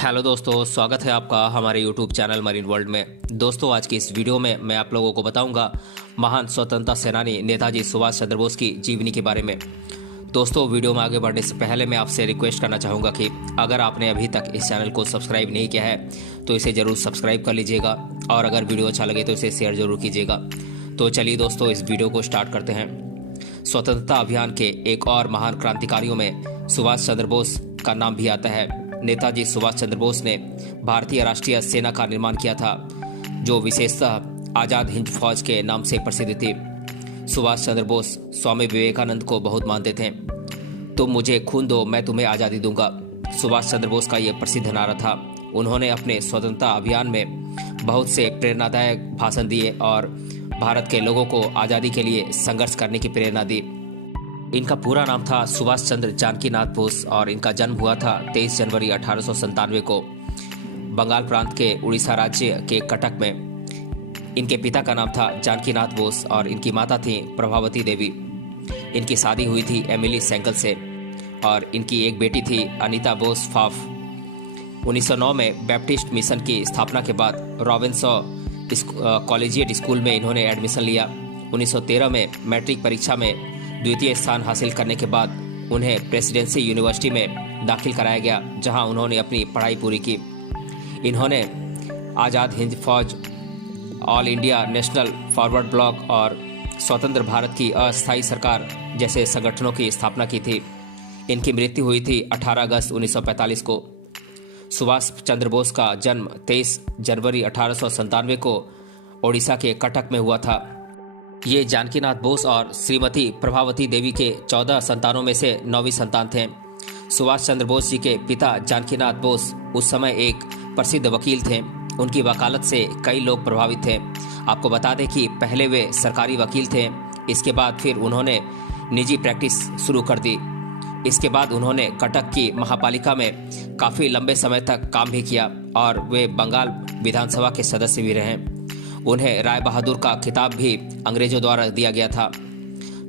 Hello दोस्तों, स्वागत है आपका हमारे यूट्यूब चैनल मरीन वर्ल्ड में। दोस्तों, आज की इस वीडियो में मैं आप लोगों को बताऊंगा महान स्वतंत्रता सेनानी नेताजी सुभाष चंद्र बोस की जीवनी के बारे में। दोस्तों, वीडियो में आगे बढ़ने से पहले मैं आपसे रिक्वेस्ट करना चाहूँगा कि अगर आपने अभी तक इस चैनल को सब्सक्राइब नहीं किया है तो इसे ज़रूर सब्सक्राइब कर लीजिएगा और अगर वीडियो अच्छा लगे तो इसे शेयर ज़रूर कीजिएगा। तो चलिए दोस्तों, इस वीडियो को स्टार्ट करते हैं। स्वतंत्रता अभियान के एक और महान क्रांतिकारियों में सुभाष चंद्र बोस का नाम भी आता है। नेताजी सुभाष चंद्र बोस ने भारतीय राष्ट्रीय सेना का निर्माण किया था, जो विशेषतः आज़ाद हिंद फौज के नाम से प्रसिद्ध थी। सुभाष चंद्र बोस स्वामी विवेकानंद को बहुत मानते थे। तुम मुझे खून दो, मैं तुम्हें आज़ादी दूंगा, सुभाष चंद्र बोस का ये प्रसिद्ध नारा था। उन्होंने अपने स्वतंत्रता अभियान में बहुत से प्रेरणादायक भाषण दिए और भारत के लोगों को आज़ादी के लिए संघर्ष करने की प्रेरणा दी। इनका पूरा नाम था सुभाष चंद्र जानकीनाथ बोस और इनका जन्म हुआ था 23 जनवरी 1897 को बंगाल प्रांत के उड़ीसा राज्य के कटक में। इनके पिता का नाम था जानकीनाथ बोस और इनकी माता थी प्रभावती देवी। इनकी शादी हुई थी एमिली सेंकल से और इनकी एक बेटी थी अनीता बोस फाफ। 1909 में बैप्टिस्ट मिशन की स्थापना के बाद रॉबिन्सॉ कॉलेजिएट स्कूल में इन्होंने एडमिशन लिया। 1913 में मैट्रिक परीक्षा में द्वितीय स्थान हासिल करने के बाद उन्हें प्रेसिडेंसी यूनिवर्सिटी में दाखिल कराया गया, जहां उन्होंने अपनी पढ़ाई पूरी की। इन्होंने आज़ाद हिंद फौज, all India national forward block और स्वतंत्र भारत की अस्थायी सरकार जैसे संगठनों की स्थापना की थी। इनकी मृत्यु हुई थी 18 अगस्त 1945 को। सुभाष चंद्र बोस का जन्म 23 जनवरी 1897 को ओडिशा के कटक में हुआ था। ये जानकीनाथ बोस और श्रीमती प्रभावती देवी के 14 संतानों में से 9वीं संतान थे। सुभाष चंद्र बोस जी के पिता जानकीनाथ बोस उस समय एक प्रसिद्ध वकील थे। उनकी वकालत से कई लोग प्रभावित थे। आपको बता दें कि पहले वे सरकारी वकील थे, इसके बाद फिर उन्होंने निजी प्रैक्टिस शुरू कर दी। इसके बाद उन्होंने कटक की महापालिका में काफ़ी लंबे समय तक काम भी किया और वे बंगाल विधानसभा के सदस्य भी रहे। उन्हें राय बहादुर का खिताब भी अंग्रेजों द्वारा दिया गया था।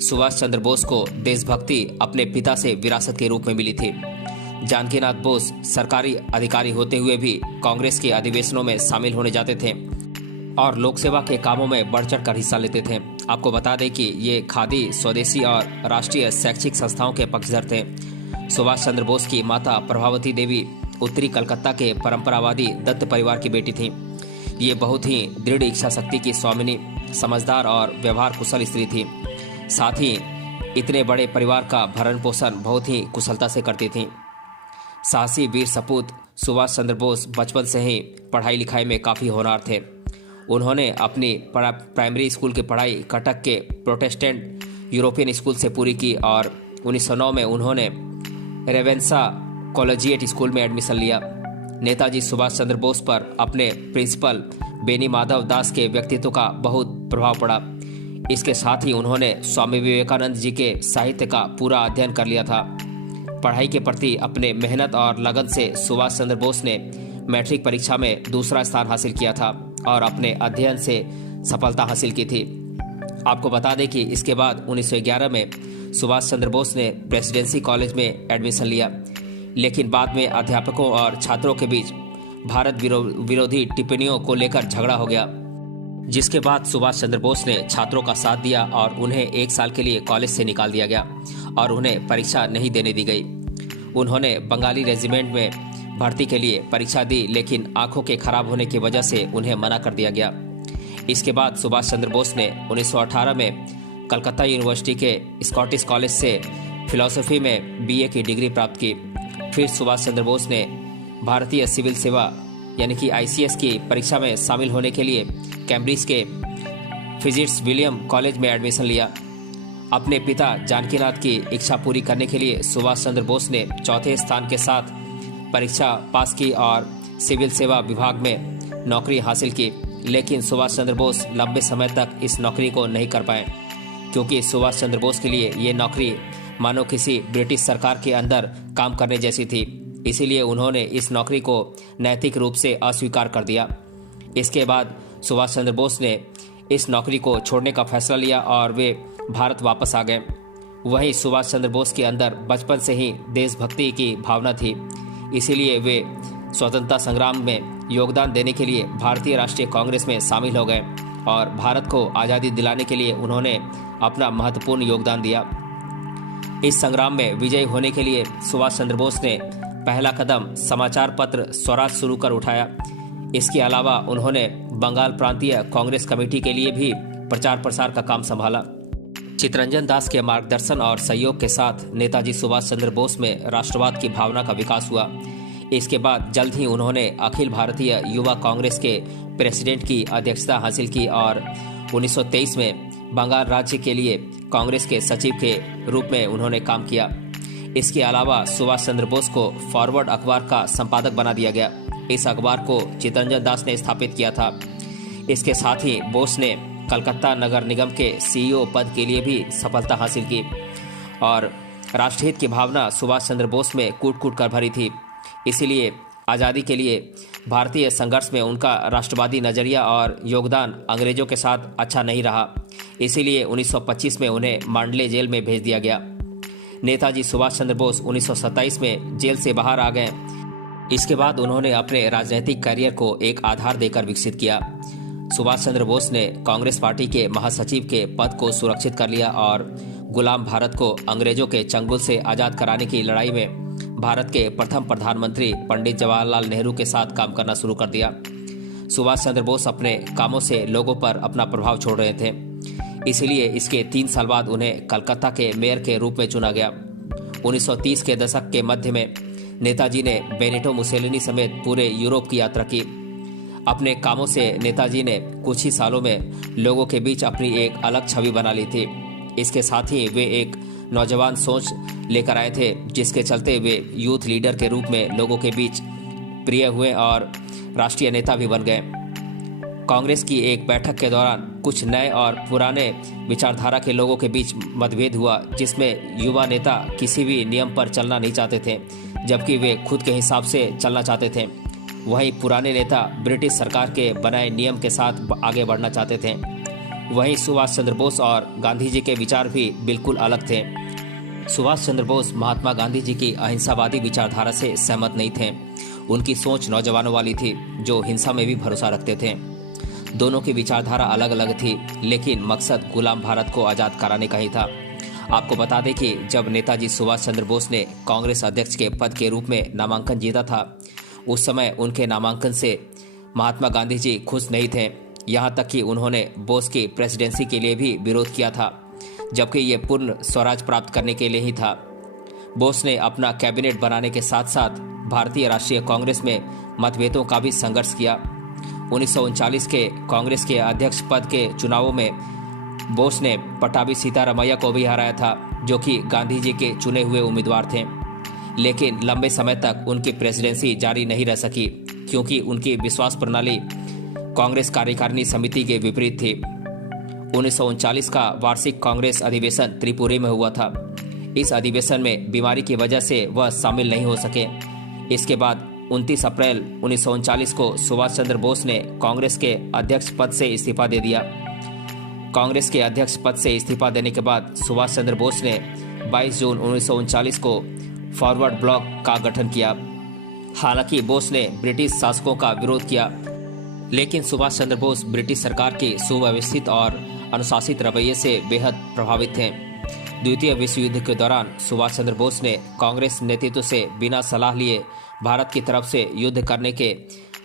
सुभाष चंद्र बोस को देशभक्ति अपने पिता से विरासत के रूप में मिली थी। जानकीनाथ बोस सरकारी अधिकारी होते हुए भी कांग्रेस के अधिवेशनों में शामिल होने जाते थे और लोक सेवा के कामों में बढ़ चढ़ कर हिस्सा लेते थे। आपको बता दें कि ये खादी, स्वदेशी और राष्ट्रीय शैक्षिक संस्थाओं के पक्षधर थे। सुभाष चंद्र बोस की माता प्रभावती देवी उत्तरी कलकत्ता के परंपरावादी दत्त परिवार की बेटी थीं। ये बहुत ही दृढ़ इच्छा शक्ति की स्वामिनी, समझदार और व्यवहार कुशल स्त्री थी। साथ ही इतने बड़े परिवार का भरण पोषण बहुत ही कुशलता से करती थीं। साहसी वीर सपूत सुभाष चंद्र बोस बचपन से ही पढ़ाई लिखाई में काफ़ी होनहार थे। उन्होंने अपनी प्राइमरी स्कूल की पढ़ाई कटक के प्रोटेस्टेंट यूरोपियन स्कूल से पूरी की और 1909 में उन्होंने रेवेंसा कॉलेजिएट स्कूल में एडमिशन लिया। नेताजी सुभाष चंद्र बोस पर अपने प्रिंसिपल बेनी माधव दास के व्यक्तित्व का बहुत प्रभाव पड़ा। इसके साथ ही उन्होंने स्वामी विवेकानंद जी के साहित्य का पूरा अध्ययन कर लिया था। पढ़ाई के प्रति अपने मेहनत और लगन से सुभाष चंद्र बोस ने मैट्रिक परीक्षा में दूसरा स्थान हासिल किया था और अपने अध्ययन से सफलता हासिल की थी। आपको बता दें कि इसके बाद 1911 में सुभाष चंद्र बोस ने प्रेसिडेंसी कॉलेज में एडमिशन लिया, लेकिन बाद में अध्यापकों और छात्रों के बीच भारत विरोधी टिप्पणियों को लेकर झगड़ा हो गया, जिसके बाद सुभाष चंद्र बोस ने छात्रों का साथ दिया और उन्हें 1 साल के लिए कॉलेज से निकाल दिया गया और उन्हें परीक्षा नहीं देने दी गई। उन्होंने बंगाली रेजिमेंट में भर्ती के लिए परीक्षा दी, लेकिन आंखों के खराब होने की वजह से उन्हें मना कर दिया गया। इसके बाद सुभाष चंद्र बोस ने 1918 में कलकत्ता यूनिवर्सिटी के स्कॉटिश कॉलेज से फिलॉसफी में BA की डिग्री प्राप्त की। फिर सुभाष चंद्र बोस ने भारतीय सिविल सेवा यानी कि ICS की परीक्षा में शामिल होने के लिए कैम्ब्रिज के फिजिट्स विलियम कॉलेज में एडमिशन लिया। अपने पिता जानकीनाथ की इच्छा पूरी करने के लिए सुभाष चंद्र बोस ने चौथे स्थान के साथ परीक्षा पास की और सिविल सेवा विभाग में नौकरी हासिल की, लेकिन सुभाष चंद्र बोस लंबे समय तक इस नौकरी को नहीं कर पाए, क्योंकि सुभाष चंद्र बोस के लिए ये नौकरी मानो किसी ब्रिटिश सरकार के अंदर काम करने जैसी थी। इसीलिए उन्होंने इस नौकरी को नैतिक रूप से अस्वीकार कर दिया। इसके बाद सुभाष चंद्र बोस ने इस नौकरी को छोड़ने का फैसला लिया और वे भारत वापस आ गए। वहीं सुभाष चंद्र बोस के अंदर बचपन से ही देशभक्ति की भावना थी, इसीलिए वे स्वतंत्रता संग्राम में योगदान देने के लिए भारतीय राष्ट्रीय कांग्रेस में शामिल हो गए और भारत को आज़ादी दिलाने के लिए उन्होंने अपना महत्वपूर्ण योगदान दिया। इस संग्राम में विजयी होने के लिए सुभाष चंद्र बोस ने पहला कदम समाचार पत्र स्वराज शुरू कर उठाया। इसके अलावा उन्होंने बंगाल प्रांतीय कांग्रेस कमेटी के लिए भी प्रचार प्रसार का काम संभाला। चित्तरंजन दास के मार्गदर्शन और सहयोग के साथ नेताजी सुभाष चंद्र बोस में राष्ट्रवाद की भावना का विकास हुआ। इसके बाद जल्द ही उन्होंने अखिल भारतीय युवा कांग्रेस के प्रेसिडेंट की अध्यक्षता हासिल की और 1923 में बंगाल राज्य के लिए कांग्रेस के सचिव के रूप में उन्होंने काम किया। इसके अलावा सुभाष चंद्र बोस को फॉरवर्ड अखबार का संपादक बना दिया गया। इस अखबार को चित्तरंजन दास ने स्थापित किया था। इसके साथ ही बोस ने कलकत्ता नगर निगम के सीईओ पद के लिए भी सफलता हासिल की और राष्ट्रहित की भावना सुभाष चंद्र बोस में कूट कूट कर भरी थी। इसीलिए आज़ादी के लिए भारतीय संघर्ष में उनका राष्ट्रवादी नज़रिया और योगदान अंग्रेजों के साथ अच्छा नहीं रहा। इसीलिए 1925 में उन्हें मांडले जेल में भेज दिया गया। नेताजी सुभाष चंद्र बोस 1927 में जेल से बाहर आ गए। इसके बाद उन्होंने अपने राजनीतिक करियर को एक आधार देकर विकसित किया। सुभाष चंद्र बोस ने कांग्रेस पार्टी के महासचिव के पद को सुरक्षित कर लिया और गुलाम भारत को अंग्रेजों के चंगुल से आज़ाद कराने की लड़ाई में भारत के प्रथम प्रधानमंत्री पंडित जवाहरलाल नेहरू के साथ काम करना शुरू कर दिया। सुभाष चंद्र बोस अपने कामों से लोगों पर अपना प्रभाव छोड़ रहे थे। इसलिए इसके 3 साल बाद उन्हें कलकत्ता के मेयर के रूप में चुना गया। 1930 के दशक के मध्य में नेताजी ने बेनिटो मुसेलिनी समेत पूरे यूरोप की यात्रा की। अपने कामों से नेताजी ने कुछ ही सालों में लोगों के बीच अपनी एक अलग छवि बना ली थी। इसके साथ ही वे एक नौजवान सोच लेकर आए थे, जिसके चलते वे यूथ लीडर के रूप में लोगों के बीच प्रिय हुए और राष्ट्रीय नेता भी बन गए। कांग्रेस की एक बैठक के दौरान कुछ नए और पुराने विचारधारा के लोगों के बीच मतभेद हुआ, जिसमें युवा नेता किसी भी नियम पर चलना नहीं चाहते थे, जबकि वे खुद के हिसाब से चलना चाहते थे। वहीं पुराने नेता ब्रिटिश सरकार के बनाए नियम के साथ आगे बढ़ना चाहते थे। वहीं सुभाष चंद्र बोस और गांधी जी के विचार भी बिल्कुल अलग थे। सुभाष चंद्र बोस महात्मा गांधी जी की अहिंसावादी विचारधारा से सहमत नहीं थे। उनकी सोच नौजवानों वाली थी, जो हिंसा में भी भरोसा रखते थे। दोनों की विचारधारा अलग अलग थी, लेकिन मकसद गुलाम भारत को आज़ाद कराने का ही था। आपको बता दें कि जब नेताजी सुभाष चंद्र बोस ने कांग्रेस अध्यक्ष के पद के रूप में नामांकन जीता था, उस समय उनके नामांकन से महात्मा गांधी जी खुश नहीं थे। यहाँ तक कि उन्होंने बोस की प्रेसिडेंसी के लिए भी विरोध किया था, जबकि ये पूर्ण स्वराज प्राप्त करने के लिए ही था। बोस ने अपना कैबिनेट बनाने के साथ साथ भारतीय राष्ट्रीय कांग्रेस में मतभेदों का भी संघर्ष किया। 1939 के कांग्रेस के अध्यक्ष पद के चुनावों में बोस ने पट्टाभी सीतारामैया को भी हराया था, जो कि गांधी जी के चुने हुए उम्मीदवार थे। लेकिन लंबे समय तक उनकी प्रेसिडेंसी जारी नहीं रह सकी, क्योंकि उनकी विश्वास प्रणाली कांग्रेस कार्यकारिणी समिति के विपरीत थी। 1939 का वार्षिक कांग्रेस अधिवेशन त्रिपुरी में हुआ था। इस अधिवेशन में बीमारी की वजह से वह शामिल नहीं हो सके। इसके बाद 29 अप्रैल 1939 को सुभाष चंद्र बोस ने कांग्रेस के अध्यक्ष पद से इस्तीफा दे दिया। कांग्रेस के अध्यक्ष पद से इस्तीफा देने के बाद सुभाष चंद्र बोस ने 22 जून 1939 को फॉरवर्ड ब्लॉक का गठन किया। हालांकि बोस ने ब्रिटिश शासकों का विरोध किया, लेकिन सुभाष चंद्र बोस ब्रिटिश सरकार के सुव्यवस्थित और अनुशासित रवैये से बेहद प्रभावित थे। द्वितीय विश्व युद्ध के दौरान सुभाष चंद्र बोस ने कांग्रेस नेतृत्व से बिना सलाह लिए भारत की तरफ से युद्ध करने के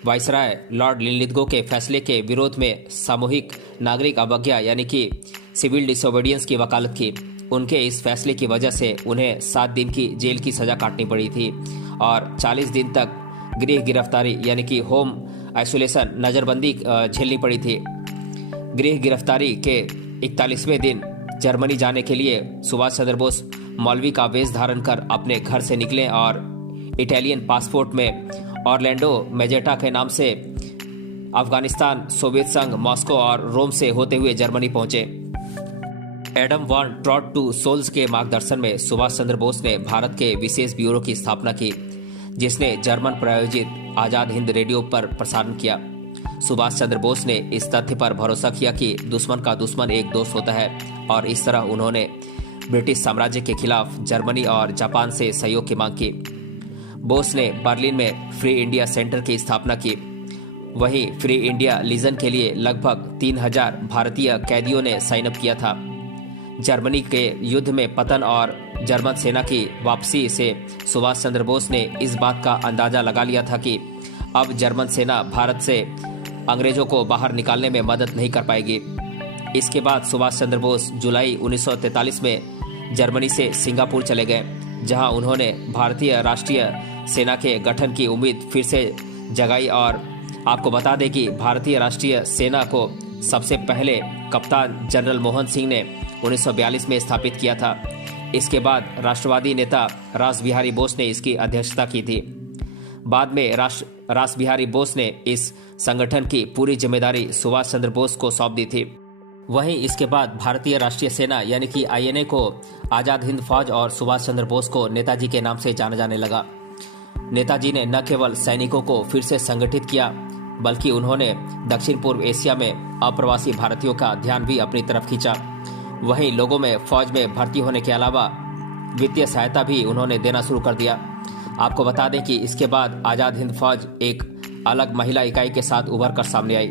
वायसराय लॉर्ड लिनलिथगो के फैसले के विरोध में सामूहिक नागरिक अवज्ञा यानी कि सिविल डिसोबीडियंस की वकालत की। उनके इस फैसले की वजह से उन्हें 7 दिन की जेल की सजा काटनी पड़ी थी और 40 दिन तक गृह गिरफ्तारी यानी कि होम आइसोलेशन नज़रबंदी झेलनी पड़ी थी। गृह गिरफ्तारी के 41वें दिन जर्मनी जाने के लिए सुभाष चंद्र बोस मौलवी का वेश धारण कर अपने घर से निकले और इटालियन पासपोर्ट में ऑरलैंडो मेजेटा के नाम से अफगानिस्तान, सोवियत संघ, मॉस्को और रोम से होते हुए जर्मनी पहुंचे। Adam von Trott zu Solz के मार्गदर्शन में सुभाष चंद्र बोस ने भारत के विशेष ब्यूरो की स्थापना की, जिसने जर्मन प्रायोजित आज़ाद हिंद रेडियो पर प्रसारण किया। सुभाष चंद्र बोस ने इस तथ्य पर भरोसा किया कि दुश्मन का दुश्मन एक दोस्त होता है और इस तरह उन्होंने ब्रिटिश साम्राज्य के खिलाफ जर्मनी और जापान से सहयोग की मांग की। बोस ने बर्लिन में फ्री इंडिया सेंटर की स्थापना की। वहीं फ्री इंडिया लीजन के लिए लगभग 3000 भारतीय कैदियों ने साइन अप किया था। जर्मनी के युद्ध में पतन और जर्मन सेना की वापसी से सुभाष चंद्र बोस ने इस बात का अंदाजा लगा लिया था कि अब जर्मन सेना भारत से अंग्रेजों को बाहर निकालने में मदद नहीं कर पाएगी। इसके बाद सुभाष चंद्र बोस जुलाई 1943 में जर्मनी से सिंगापुर चले गए, जहां उन्होंने भारतीय राष्ट्रीय सेना के गठन की उम्मीद फिर से जगाई। और आपको बता दें कि भारतीय राष्ट्रीय सेना को सबसे पहले कप्तान जनरल मोहन सिंह ने 1942 में स्थापित किया था। इसके बाद राष्ट्रवादी नेता रास बिहारी बोस ने इसकी अध्यक्षता की थी। बाद में रास बिहारी बोस ने इस संगठन की पूरी जिम्मेदारी सुभाष चंद्र बोस को सौंप दी थी। वहीं इसके बाद भारतीय राष्ट्रीय सेना यानी कि आईएनए को आजाद हिंद फौज और सुभाष चंद्र बोस को नेताजी के नाम से जाना जाने लगा। नेताजी ने न केवल सैनिकों को फिर से संगठित किया, बल्कि उन्होंने दक्षिण पूर्व एशिया में अप्रवासी भारतीयों का ध्यान भी अपनी तरफ खींचा। वहीं लोगों में फौज में भर्ती होने के अलावा वित्तीय सहायता भी उन्होंने देना शुरू कर दिया। आपको बता दें कि इसके बाद आजाद हिंद फौज एक अलग महिला इकाई के साथ उभर कर सामने आई।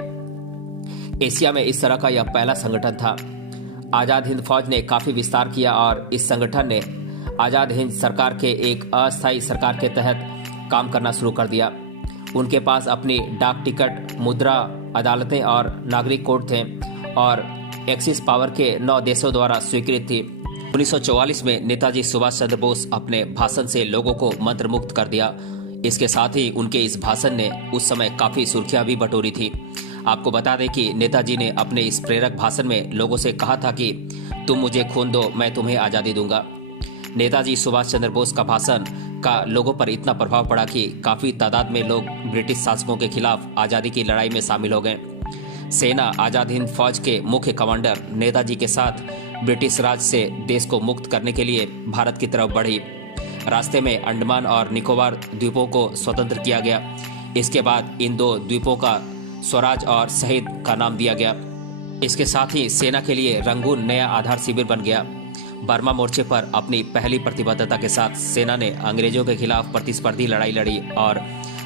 एशिया में इस तरह का यह पहला संगठन था। आजाद हिंद फौज ने काफी विस्तार किया और इस संगठन ने आजाद हिंद सरकार के एक अस्थायी सरकार के तहत काम करना शुरू कर दिया। उनके पास अपनी डाक टिकट, मुद्रा, अदालतें और नागरिक कोड थे और एक्सिस पावर के 9 देशों द्वारा स्वीकृत थी। 1944 में नेताजी सुभाष चंद्र बोस अपने भाषण से लोगों को मंत्रमुग्ध कर दिया। इसके साथ ही उनके इस भाषण ने उस समय काफी सुर्खियां भी बटोरी थी। आपको बता दें कि नेताजी ने अपने इस प्रेरक भाषण में लोगों से कहा था कि तुम मुझे खून दो, मैं तुम्हें आजादी दूंगा। नेताजी सुभाष चंद्र बोस का भाषण का लोगों पर इतना प्रभाव पड़ा कि काफी तादाद में लोग ब्रिटिश शासकों के खिलाफ आजादी की लड़ाई में शामिल हो गए। सेना आजाद हिंद फौज के मुख्य कमांडर नेताजी के साथ ब्रिटिश राज से देश को मुक्त करने के लिए भारत की तरफ बढ़ी। रास्ते में अंडमान और निकोबार द्वीपों को स्वतंत्र किया गया। इसके बाद इन 2 द्वीपों का स्वराज और शहीद का नाम दिया गया। इसके साथ ही सेना के लिए रंगून नया आधार शिविर बन गया। बर्मा मोर्चे पर अपनी पहली प्रतिबद्धता के साथ सेना ने अंग्रेजों के खिलाफ प्रतिस्पर्धी लड़ाई लड़ी और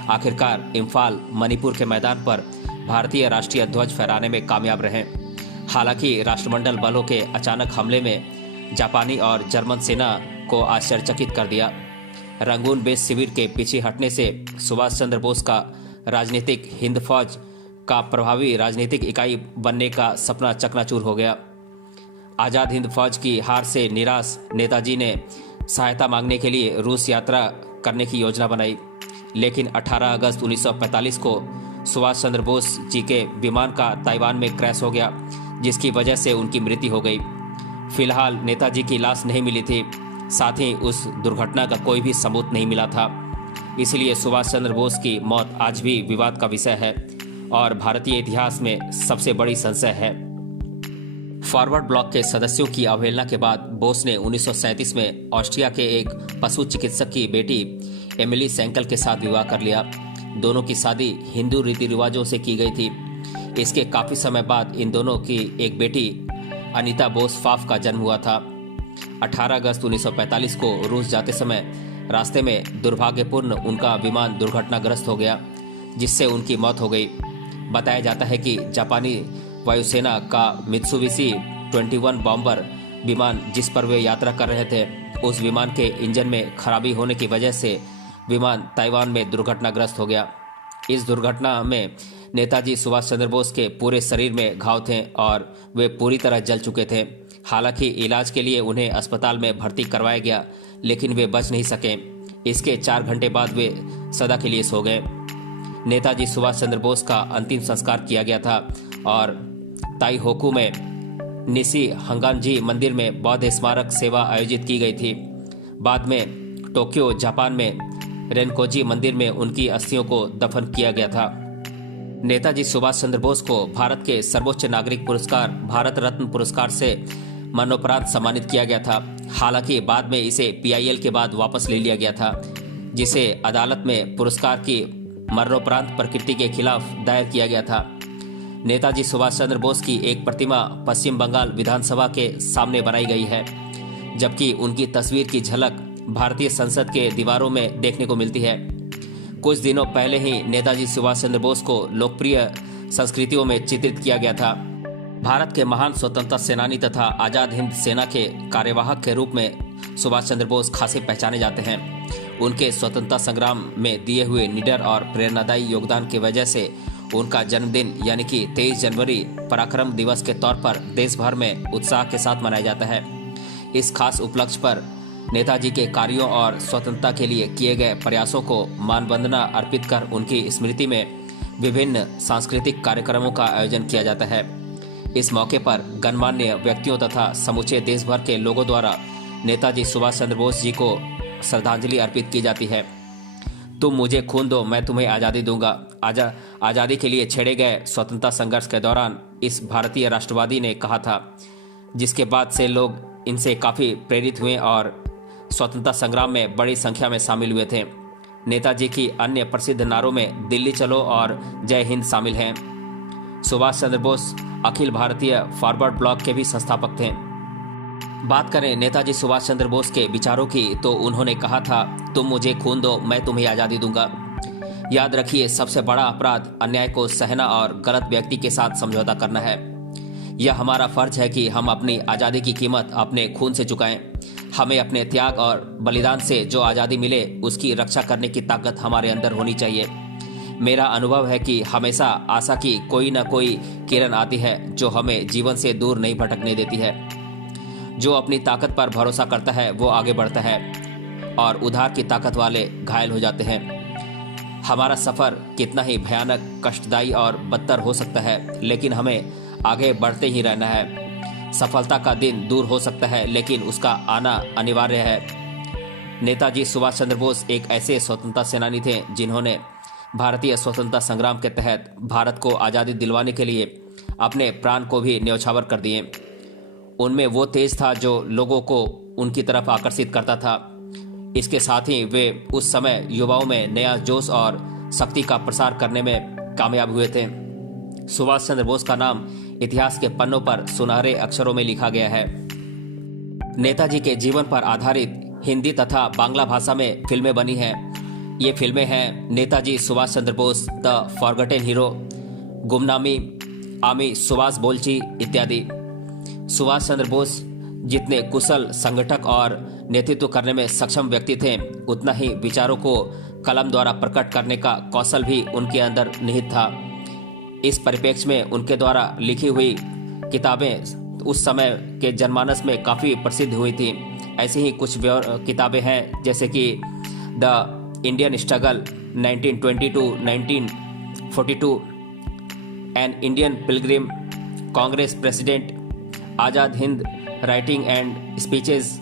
आखिरकार इम्फाल, मणिपुर के मैदान पर भारतीय राष्ट्रीय ध्वज फहराने में कामयाब रहे। हालांकि राष्ट्रमंडल बलों के अचानक हमले में जापानी और जर्मन सेना को आश्चर्यचकित कर दिया। रंगून बेस शिविर के पीछे हटने से सुभाष चंद्र बोस का राजनीतिक हिंद फौज का प्रभावी राजनीतिक इकाई बनने का सपना चकनाचूर हो गया। आजाद हिंद फौज की हार से निराश नेताजी ने सहायता मांगने के लिए रूस यात्रा करने की योजना बनाई, लेकिन 18 अगस्त 1945 को सुभाष चंद्र बोस जी के विमान का ताइवान में क्रैश हो गया, जिसकी वजह से उनकी मृत्यु हो गई। फिलहाल नेताजी की लाश नहीं मिली थी, साथ ही उस दुर्घटना का कोई भी सबूत नहीं मिला था। इसलिए सुभाष चंद्र बोस की मौत आज भी विवाद का विषय है और भारतीय इतिहास में सबसे बड़ी संशय है। फॉरवर्ड ब्लॉक के सदस्यों की अवहेलना के बाद बोस ने 1937 में ऑस्ट्रिया के एक पशु चिकित्सक की बेटी एमिली सेंकल के साथ विवाह कर लिया। दोनों की शादी हिंदू रीति रिवाजों से की गई थी। इसके काफी समय बाद इन दोनों की एक बेटी अनीता बोस फाफ का जन्म हुआ था। 18 अगस्त 1945 को रूस जाते समय रास्ते में दुर्भाग्यपूर्ण उनका विमान दुर्घटनाग्रस्त हो गया, जिससे उनकी मौत हो गई। बताया जाता है कि जापानी वायुसेना का मित्सुबिशी 21 बॉम्बर विमान जिस पर वे यात्रा कर रहे थे, उस विमान के इंजन में खराबी होने की वजह से विमान ताइवान में दुर्घटनाग्रस्त हो गया। इस दुर्घटना में नेताजी सुभाष चंद्र बोस के पूरे शरीर में घाव थे और वे पूरी तरह जल चुके थे। हालांकि इलाज के लिए उन्हें अस्पताल में भर्ती करवाया गया, लेकिन वे बच नहीं सके। इसके 4 घंटे बाद वे सदा के लिए सो गए। नेताजी सुभाष चंद्र बोस का अंतिम संस्कार किया गया था और ताइहोकू में निशी हंगानजी मंदिर में बौद्ध स्मारक सेवा आयोजित की गई थी। बाद में टोक्यो, जापान में रेनकोजी मंदिर में उनकी अस्थियों को दफन किया गया था। नेताजी सुभाष चंद्र बोस को भारत के सर्वोच्च नागरिक पुरस्कार भारत रत्न पुरस्कार से मरणोपरांत सम्मानित किया गया था। हालांकि बाद में इसे पीआईएल के बाद वापस ले लिया गया था, जिसे अदालत में पुरस्कार की मरणोपरांत प्रकृति के खिलाफ दायर किया गया था। नेताजी सुभाष चंद्र बोस की एक प्रतिमा पश्चिम बंगाल विधानसभा के सामने बनाई गई है, जबकि उनकी तस्वीर की झलक भारतीय संसद के दीवारों में देखने को मिलती है। कुछ दिनों पहले ही नेताजी सुभाष चंद्र बोस को लोकप्रिय संस्कृतियों में चित्रित किया गया था। भारत के महान स्वतंत्रता सेनानी तथा आज़ाद हिंद सेना के कार्यवाहक के रूप में सुभाष चंद्र बोस खासे पहचाने जाते हैं। उनके स्वतंत्रता संग्राम में दिए हुए निडर और प्रेरणादायी योगदान की वजह से उनका जन्मदिन यानी कि 23 जनवरी पराक्रम दिवस के तौर पर देश भर में उत्साह के साथ मनाया जाता है। इस खास उपलक्ष्य पर नेताजी के कार्यों और स्वतंत्रता के लिए किए गए प्रयासों को मानवंदना अर्पित कर उनकी स्मृति में विभिन्न सांस्कृतिक कार्यक्रमों का आयोजन किया जाता है। इस मौके पर गणमान्य व्यक्तियों तथा समूचे देश भर के लोगों द्वारा नेताजी सुभाष चंद्र बोस जी को श्रद्धांजलि अर्पित की जाती है। तुम मुझे खून दो, मैं तुम्हें आज़ादी दूंगा। आज़ादी के लिए छेड़े गए स्वतंत्रता संघर्ष के दौरान इस भारतीय राष्ट्रवादी ने कहा था, जिसके बाद से लोग इनसे काफ़ी प्रेरित हुए और स्वतंत्रता संग्राम में बड़ी संख्या में शामिल हुए थे। नेताजी की अन्य प्रसिद्ध नारों में दिल्ली चलो और जय हिंद शामिल हैं। सुभाष चंद्र बोस अखिल भारतीय फॉरवर्ड ब्लॉक के भी संस्थापक थे। बात करें नेताजी सुभाष चंद्र बोस के विचारों की तो उन्होंने कहा था, तुम मुझे खून दो, मैं तुम्हें आज़ादी दूंगा। याद रखिए, सबसे बड़ा अपराध अन्याय को सहना और गलत व्यक्ति के साथ समझौता करना है। यह हमारा फर्ज है कि हम अपनी आज़ादी की कीमत अपने खून से चुकाएं। हमें अपने त्याग और बलिदान से जो आज़ादी मिले उसकी रक्षा करने की ताकत हमारे अंदर होनी चाहिए। मेरा अनुभव है कि हमेशा आशा की कोई न कोई किरण आती है जो हमें जीवन से दूर नहीं भटकने देती है। जो अपनी ताकत पर भरोसा करता है वो आगे बढ़ता है और उधार की ताकत वाले घायल हो जाते हैं। हमारा सफ़र कितना ही भयानक, कष्टदायी और बदतर हो सकता है, लेकिन हमें आगे बढ़ते ही रहना है। सफलता का दिन दूर हो सकता है, लेकिन उसका आना अनिवार्य है। नेताजी सुभाष चंद्र बोस एक ऐसे स्वतंत्रता सेनानी थे जिन्होंने भारतीय स्वतंत्रता संग्राम के तहत भारत को आज़ादी दिलवाने के लिए अपने प्राण को भी न्यौछावर कर दिए। उनमें वो तेज था जो लोगों को उनकी तरफ आकर्षित करता था। इसके साथ ही वे उस समय युवाओं में नया जोश और शक्ति का प्रसार करने में कामयाब हुए थे। सुभाष चंद्र बोस का नाम इतिहास के पन्नों पर सुनहरे अक्षरों में लिखा गया है। नेताजी के जीवन पर आधारित हिंदी तथा बांग्ला भाषा में फिल्में बनी हैं। ये फिल्में हैं Netaji Subhash Chandra Bose, the forgotten hero, गुमनामी, आमी सुभाष बोलची इत्यादि। सुभाष चंद्र बोस जितने कुशल संगठक और नेतृत्व करने में सक्षम व्यक्ति थे, उतना ही विचारों को कलम द्वारा प्रकट करने का कौशल भी उनके अंदर निहित था। इस परिप्रेक्ष्य में उनके द्वारा लिखी हुई किताबें उस समय के जनमानस में काफ़ी प्रसिद्ध हुई थी। ऐसी ही कुछ किताबें हैं जैसे कि the Indian struggle 1920 to 1942, an Indian Pilgrim, Congress president, Azad Hind writing and speeches,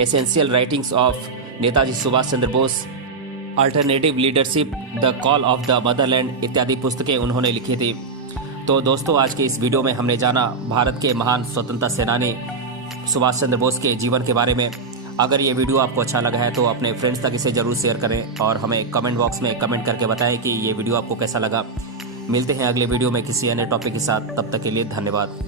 essential writings of Netaji Subhash Chandra Bose, alternative leadership, the call of the Motherland इत्यादि पुस्तकें उन्होंने लिखी थी। तो दोस्तों, आज के इस वीडियो में हमने जाना भारत के महान स्वतंत्रता सेनानी सुभाष चंद्र बोस के जीवन के बारे में। अगर ये वीडियो आपको अच्छा लगा है तो अपने फ्रेंड्स तक इसे ज़रूर शेयर करें और हमें कमेंट बॉक्स में कमेंट करके बताएं कि ये वीडियो आपको कैसा लगा। मिलते हैं अगले वीडियो में किसी अन्य टॉपिक के साथ। तब तक के लिए धन्यवाद।